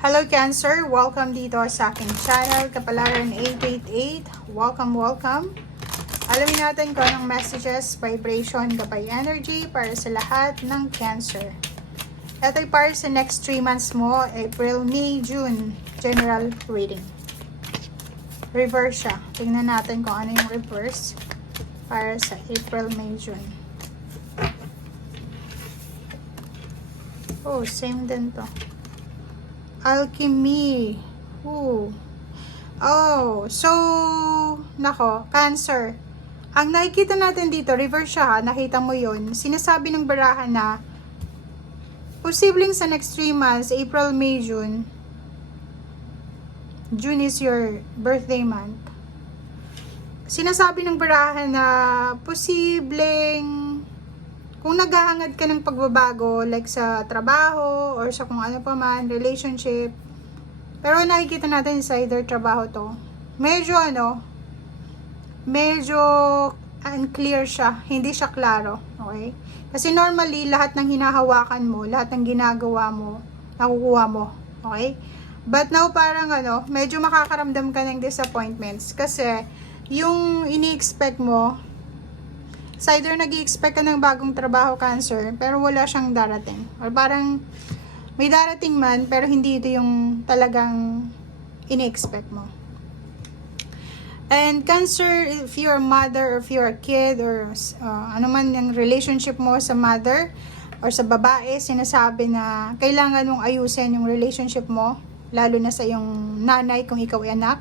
Hello Cancer! Welcome dito sa aking channel, Kapalaran 888. Welcome, welcome! Alamin natin kung anong messages, vibration, gabay energy para sa lahat ng Cancer. Ito ay para sa next 3 months mo, April, May, June. General reading. Reverse siya. Tingnan natin kung ano yung reverse para sa April, May, June. Oh, same din to. Alchemy. Ooh. Oh, so, nako, Cancer. Ang nakikita natin dito, reverse siya ha, nakita mo yun. Sinasabi ng barahan na, posibleng sa next 3 months, April, May, June. June is your birthday month. Sinasabi ng barahan na, posibleng, kung naghahangad ka ng pagbabago, like sa trabaho, or sa kung ano pa man, relationship, pero nakikita natin sa either trabaho to, medyo unclear siya, hindi siya klaro, okay? Kasi normally, lahat ng hinahawakan mo, lahat ng ginagawa mo, nakukuha mo, okay? But now, parang medyo makakaramdam ka ng disappointments, kasi yung ini-expect mo, sa either nag-i-expect ka ng bagong trabaho, Cancer, pero wala siyang darating. Or parang may darating man, pero hindi ito yung talagang ini-expect mo. And Cancer, if you're a mother, or if you're a kid, or ano man yung relationship mo sa mother, or sa babae, sinasabi na kailangan mong ayusin yung relationship mo, lalo na sa yung nanay kung ikaw ay anak,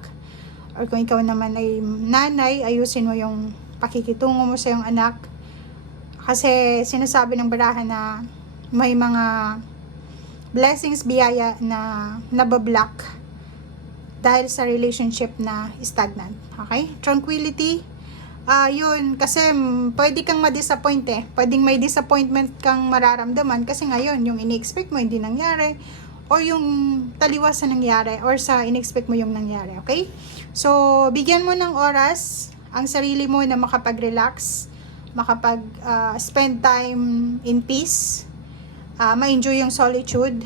or kung ikaw naman ay nanay, ayusin mo yung pakikitungo mo sa iyong anak. Kasi sinasabi ng barahan na may mga blessings, biyaya na nabablock dahil sa relationship na stagnant. Okay? Tranquility. Yun. Kasi pwede kang ma-disappoint eh. Pwedeng may disappointment kang mararamdaman kasi ngayon yung ini-expect mo hindi nangyari. Or yung taliwas na nangyari. Or sa in-expect mo yung nangyari. Okay? So, bigyan mo ng oras ang sarili mo na makapag-relax, makapag-spend time in peace, ma-enjoy yung solitude,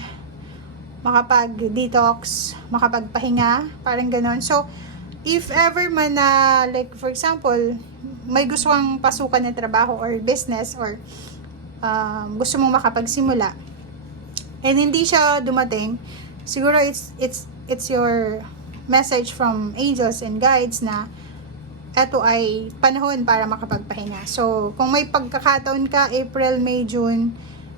makapag-detox, makapagpahinga, parang ganon. So, if ever man na, like for example, may gusto kang pasukan na trabaho or business or gusto mong makapagsimula, and hindi siya dumating, siguro it's your message from angels and guides na eto ay panahon para makapagpahinga. So, kung may pagkakataon ka, April, May, June,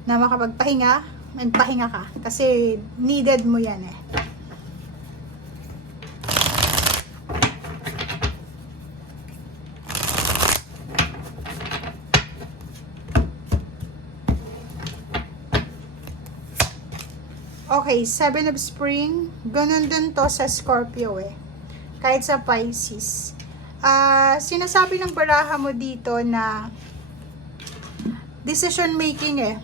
na makapagpahinga, magpahinga ka. Kasi needed mo yan eh. Okay, 7 of Spring. Ganun din to sa Scorpio eh. Kahit sa Pisces. Sinasabi ng baraha mo dito na decision making eh.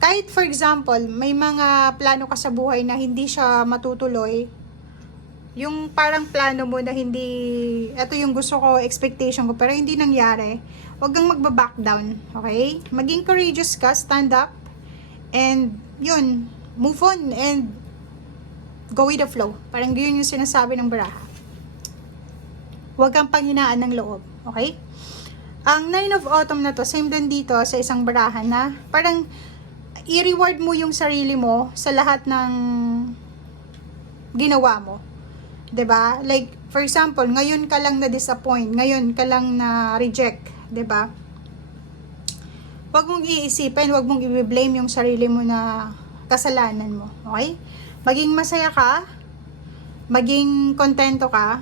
Kahit for example, may mga plano ka sa buhay na hindi siya matutuloy, yung parang plano mo na hindi, ito yung gusto ko, expectation ko, pero hindi nangyari, huwag kang magba-back down, okay? Maging courageous ka, stand up, and yun, move on, and go with the flow. Parang yun yung sinasabi ng baraha. Huwag kang panghinaan ng loob. Okay? Ang 9 of Autumn na to, same din dito sa isang baraha na parang i-reward mo yung sarili mo sa lahat ng ginawa mo. 'Di ba? Like, for example, ngayon ka lang na-disappoint, ngayon ka lang na-reject. 'Di ba? Huwag mong iisipin, huwag mong i-blame yung sarili mo na kasalanan mo. Okay? Maging masaya ka, maging kontento ka,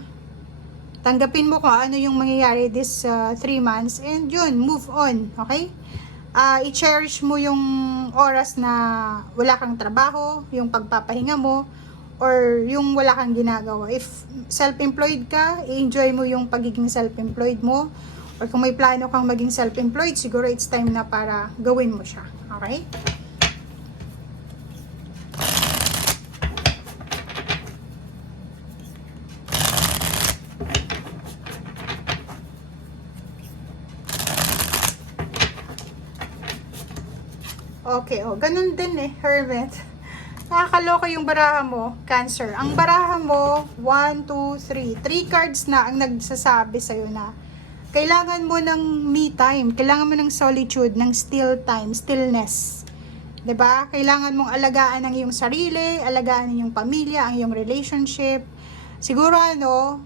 tanggapin mo kung ano yung mangyayari this 3 months, and yun, move on, okay? I-cherish mo yung oras na wala kang trabaho, yung pagpapahinga mo, or yung wala kang ginagawa. If self-employed ka, i-enjoy mo yung pagiging self-employed mo, or kung may plano kang maging self-employed, siguro it's time na para gawin mo siya, okay? Okay, ganun din Hermit. Nakakaloka yung baraha mo, Cancer. Ang baraha mo, 1, 2, 3. 3 cards na ang nagsasabi sa'yo na kailangan mo ng me time, kailangan mo ng solitude, ng still time, stillness. 'Di ba? Kailangan mong alagaan ang iyong sarili, alagaan ang iyong pamilya, ang iyong relationship. Siguro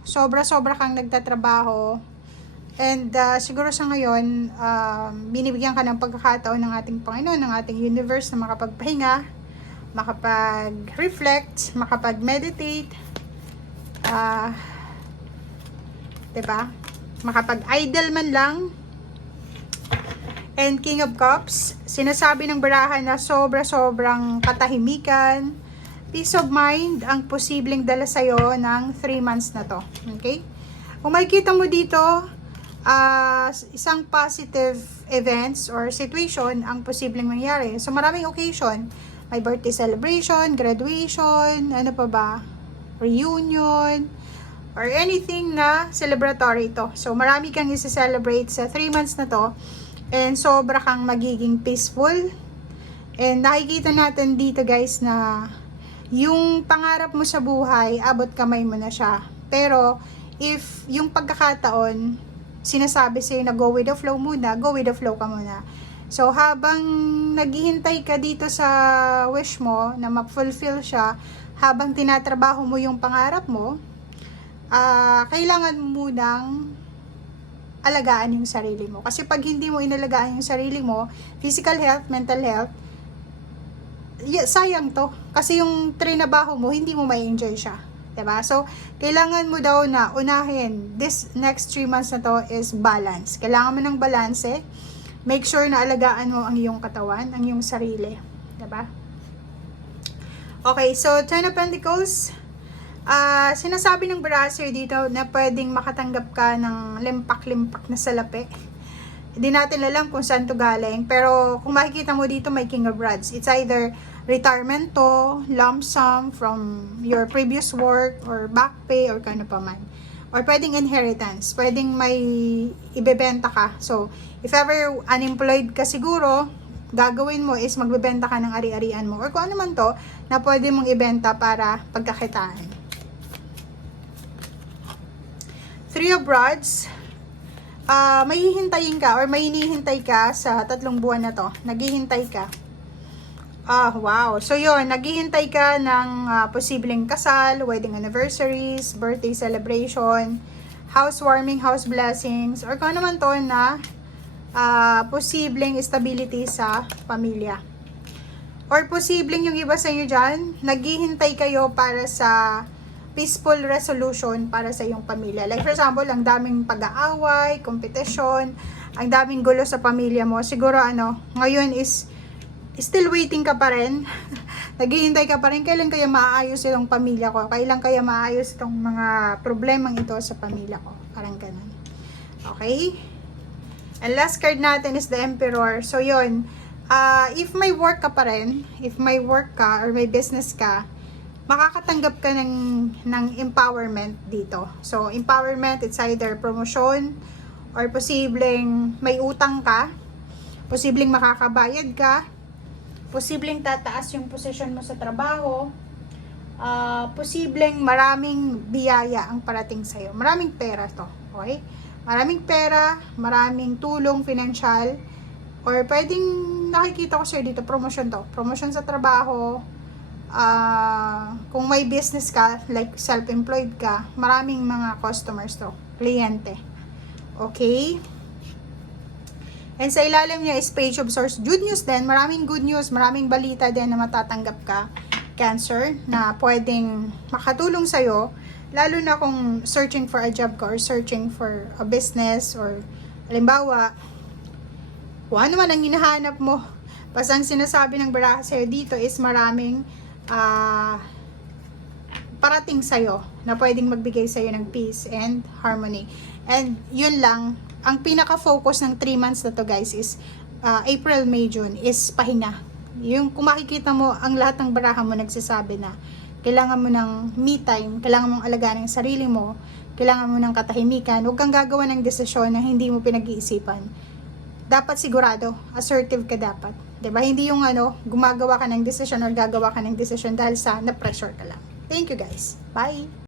sobra-sobra kang nagtatrabaho. And siguro sa ngayon, binibigyan ka ng pagkakataon ng ating Panginoon, ng ating universe na makapagpahinga, makapag-reflect, makapag-meditate, 'di ba? Makapag-idle man lang. And King of Cups, sinasabi ng baraha na sobra-sobrang katahimikan, peace of mind ang posibleng dala sa'yo ng 3 months na to. Okay? Kung makikita mo dito, isang positive events or situation ang posibleng mangyari. So maraming occasion, may birthday celebration, graduation, ano pa ba, reunion, or anything na celebratory ito. So marami kang isi-celebrate sa 3 months na to, and sobra kang magiging peaceful. And nakikita natin dito guys na yung pangarap mo sa buhay, abot kamay mo na siya. Pero if yung pagkakataon, sinasabi sa'yo na go with the flow muna, go with the flow ka muna. So habang naghihintay ka dito sa wish mo na ma-fulfill siya, habang tinatrabaho mo yung pangarap mo, kailangan mo munang alagaan yung sarili mo. Kasi pag hindi mo inalagaan yung sarili mo, physical health, mental health, sayang to. Kasi yung trinabaho mo, hindi mo ma-enjoy siya. Diba? So, kailangan mo daw na unahin, this next 3 months na to is balance. Kailangan mo ng balance. Make sure na alagaan mo ang iyong katawan, ang iyong sarili. Diba? Okay, so 10 of Pentacles, sinasabi ng brasser dito na pwedeng makatanggap ka ng limpak-limpak na salapi. Hindi natin alam kung saan to galing, pero kung makikita mo dito may King of Rods. It's either retirement to, lump sum from your previous work, or back pay, or kano pa man. Or pwedeng inheritance, pwedeng may ibebenta ka. So, if ever unemployed ka siguro, gagawin mo is magbebenta ka ng ari-arian mo, or kung ano man to na pwede mong ibenta para pagkakitaan. 3 of Rods, may hihintayin ka or may hinihintay ka sa 3 buwan na to. Naghihintay ka. Wow. So yun, naghihintay ka ng posibleng kasal, wedding anniversaries, birthday celebration, housewarming, house blessings, or kung ano man to na posibleng stability sa pamilya. Or posibleng yung iba sa inyo dyan, naghihintay kayo para sa peaceful resolution para sa iyong pamilya. Like for example, ang daming pag-aaway, competition, ang daming gulo sa pamilya mo. Siguro ngayon is still waiting ka pa rin. Naghihintay ka pa rin. Kailan kaya maayos itong pamilya ko? Kailan kaya maayos itong mga problemang ito sa pamilya ko? Parang ganun. Okay? And last card natin is the Emperor. So yun, if may work ka pa rin, if may work ka or may business ka, makakatanggap ka ng empowerment dito. So, empowerment, it's either promotion, or posibleng may utang ka, posibleng makakabayad ka, posibleng tataas yung posisyon mo sa trabaho, posibleng maraming biyaya ang parating sa'yo. Maraming pera to, okay? Maraming pera, maraming tulong, financial, or pwedeng nakikita ko sa'yo dito, promotion to. Promotion sa trabaho, kung may business ka, like self-employed ka, maraming mga customers to, kliyente. Okay? And sa ilalim niya is Page of Swords. Good news din, maraming good news, maraming balita din na matatanggap ka, Cancer, na pwedeng makatulong sa'yo, lalo na kung searching for a job ka or searching for a business, or halimbawa, kung ano man ang hinahanap mo. Basta ang sinasabi ng baraha sa'yo dito is maraming parating sa'yo na pwedeng magbigay sa'yo ng peace and harmony. And yun lang, ang pinaka-focus ng 3 months na to guys is April, May, June is pahinga. Yung kung makikita mo, ang lahat ng baraha mo nagsasabi na kailangan mo ng me time, kailangan mong alagaan ang sarili mo, kailangan mo ng katahimikan, huwag kang gagawa ng desisyon na hindi mo pinag-iisipan. Dapat sigurado, assertive ka dapat. 'Di ba? Hindi yung ano, gumagawa ka ng desisyon or gagawa ka ng desisyon dahil sa na-pressure ka lang. Thank you guys. Bye!